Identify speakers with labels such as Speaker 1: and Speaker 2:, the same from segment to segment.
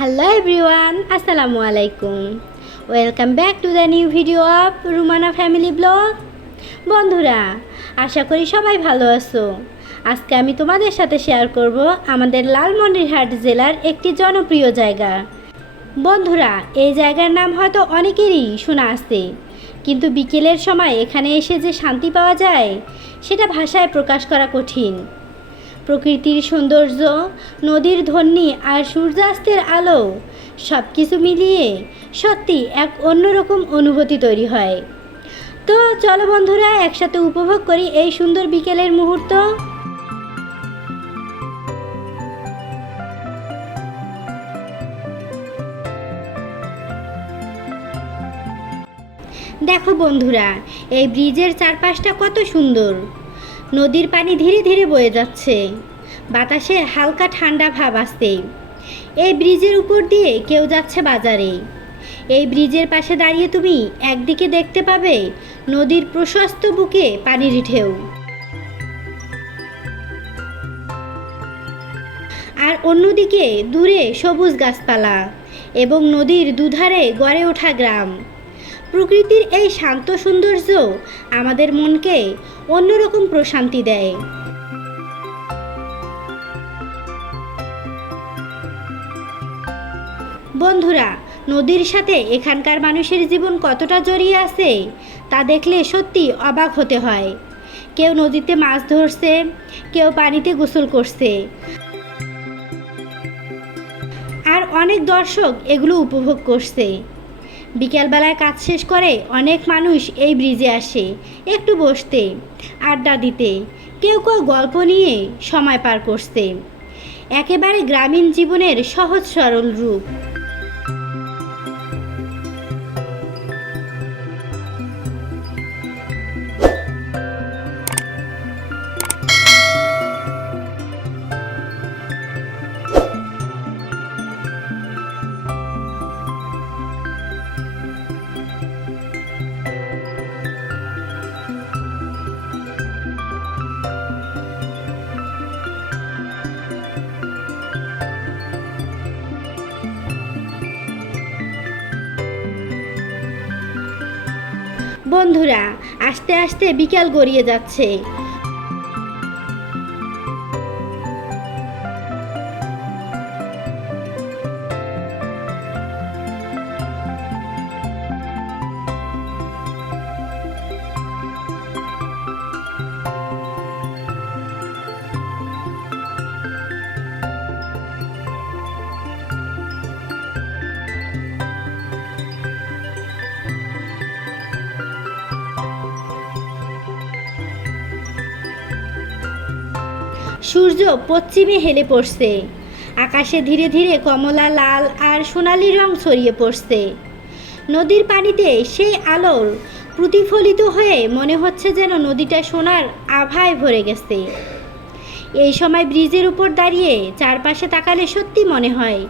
Speaker 1: Hello everyone আসসালামু আলাইকুম welcome back to the new video of Rumana family vlog বন্ধুরা, আশা করি সবাই ভালো আছো। আজকে আমি তোমাদের সাথে শেয়ার করব আমাদের লালমনিরহাট জেলার একটি জনপ্রিয় জায়গা। বন্ধুরা, এই জায়গার নাম হয়তো অনেকেরই শোনা আছে, কিন্তু বিকেলের সময় এখানে এসে যে শান্তি পাওয়া যায়, সেটা ভাষায় প্রকাশ করা কঠিন। প্রকৃতির সৌন্দর্য, নদীর ধ্বনি আর সূর্যাস্তের আলো সব কিছু মিলিয়ে সত্যি এক অন্যরকম অনুভূতি তৈরি হয়। তো চলো বন্ধুরা, একসাথে উপভোগ করি এই সুন্দর বিকেলের মুহূর্ত। দেখো বন্ধুরা, এই ব্রিজের চারপাশটা কত সুন্দর। নদীর পানি ধীরে ধীরে বয়ে যাচ্ছে। বাতাসে হালকা ঠান্ডা ভাব আসছে এই ব্রিজের উপর দিয়ে কেউ যাচ্ছে বাজারে। এই ব্রিজের পাশে দাঁড়িয়ে তুমি একদিকে দেখতে পাবে নদীর প্রশস্ত বুকে পানির ঢেউ। আর অন্যদিকে দূরে সবুজ গাছপালা এবং নদীর দুধারে গড়ে ওঠা গ্রাম। প্রকৃতির এই শান্ত সৌন্দর্য আমাদের মনকে অন্যরকম প্রশান্তি দেয়। বন্ধুরা, নদীর সাথে এখানকার মানুষের জীবন কতটা জড়িয়ে আছে তা দেখলে সত্যি অবাক হতে হয়। কেউ নদীতে মাছ ধরছে, কেউ পানিতে গোসল করছে। আর অনেক দর্শক এগুলো উপভোগ করছে। বিকেলবেলায় কাজ শেষ করে অনেক মানুষ এই ব্রিজে আসে, একটু বসতে, আড্ডা দিতে, কেউ কেউ গল্প নিয়ে সময় পার করছে। একেবারে গ্রামীণ জীবনের সহজ সরল রূপ। বন্ধুরা আস্তে আস্তে বিকাল গড়িয়ে যাচ্ছে। সূর্য পশ্চিমে হেলে পড়ছে। আকাশে ধীরে ধীরে কমলা, লাল আর সোনালি রং ছড়িয়ে পড়ছে। নদীর পানিতে সেই আলোর প্রতিফলিত হয়ে মনে হচ্ছে যেন নদীটা সোনার আভায় ভরে গেছে। এই সময় ব্রিজের উপর দাঁড়িয়ে চারপাশে তাকালে সত্যি মনে হয়,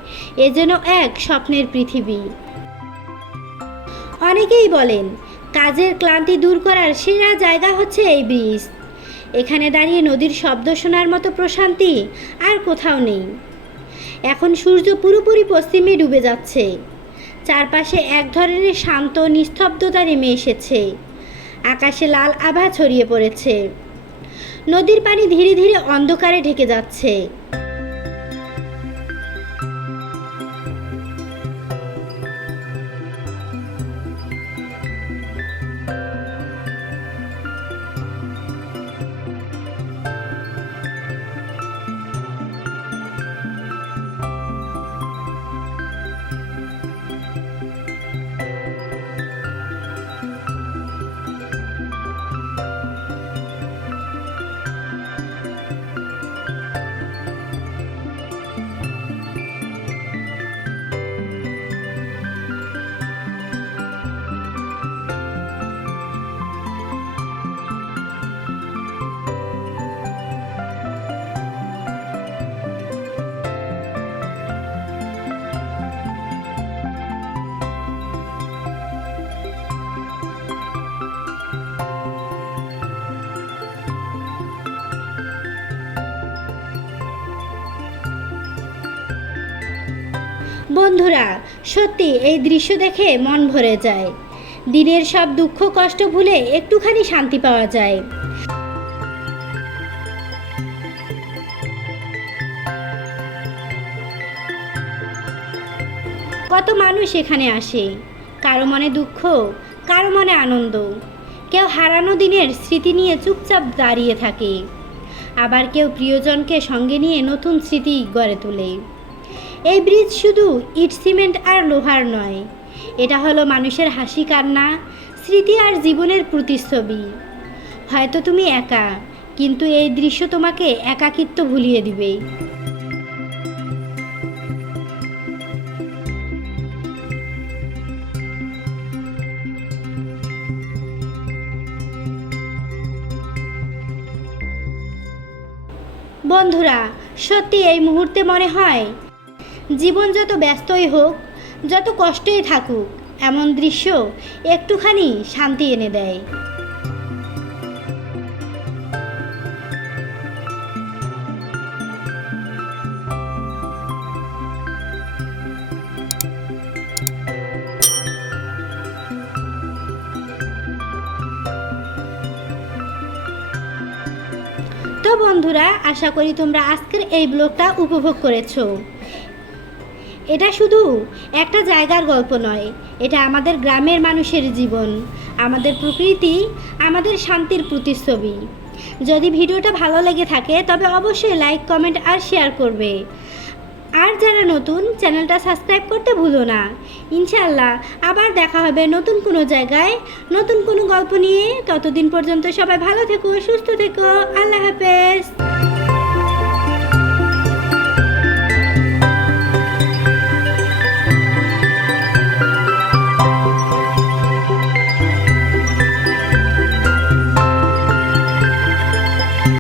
Speaker 1: এ যেন এক স্বপ্নের পৃথিবী। অনেকেই বলেন, কাজের ক্লান্তি দূর করার সেরা জায়গা হচ্ছে এই ব্রিজ। এখানে দাঁড়িয়ে নদীর শব্দ শোনার মতো প্রশান্তি আর কোথাও নেই। এখন সূর্য পুরোপুরি পশ্চিমে ডুবে যাচ্ছে। চারপাশে এক ধরনের শান্ত, নিস্তব্ধতা নেমে এসেছে। আকাশে লাল আভা ছড়িয়ে পড়েছে। নদীর পানি ধীরে ধীরে অন্ধকারে ঢেকে যাচ্ছে। বন্ধুরা, সত্যি এই দৃশ্য দেখে মন ভরে যায়। দিনের সব দুঃখ কষ্ট ভুলে একটুখানি শান্তি পাওয়া যায়। কত মানুষ এখানে আসে। কারও মনে দুঃখ, কারও মনে আনন্দ। কেউ হারানো দিনের স্মৃতি নিয়ে চুপচাপ দাঁড়িয়ে থাকে। আবার কেউ প্রিয়জনকে সঙ্গে নিয়ে নতুন স্মৃতি গড়ে তোলে। এই ব্রিজ শুধু ইট, সিমেন্ট আর লোহার নয়। এটা হলো মানুষের হাসি কান্না, স্মৃতি আর জীবনের প্রতিচ্ছবি। হয়তো তুমি একা, কিন্তু এই দৃশ্য তোমাকে একাকিত্ব ভুলিয়ে দিবে। বন্ধুরা, সত্যি এই মুহূর্তে মনে হয় জীবন যত ব্যস্তই হোক, যত কষ্টই থাকুক, এমন দৃশ্য একটুখানি শান্তি এনে দেয়। তো বন্ধুরা, আশা করি তোমরা আজকের এই ব্লগটা উপভোগ করেছ। এটা শুধু একটা জায়গার গল্প নয়, এটা আমাদের গ্রামের মানুষের জীবন, আমাদের প্রকৃতি, আমাদের শান্তির প্রতিচ্ছবি। যদি ভিডিওটা ভালো লেগে থাকে, তবে অবশ্যই লাইক কমেন্ট আর শেয়ার করবে। আর যারা নতুন চ্যানেলটা সাবস্ক্রাইব করতে ভুলো না। ইনশাল্লাহ আবার দেখা হবে নতুন কোনো জায়গায়। নতুন কোনো গল্প নিয়ে। ততদিন পর্যন্ত সবাই ভালো থেকো, সুস্থ থেকো। আল্লাহ হাফেজ।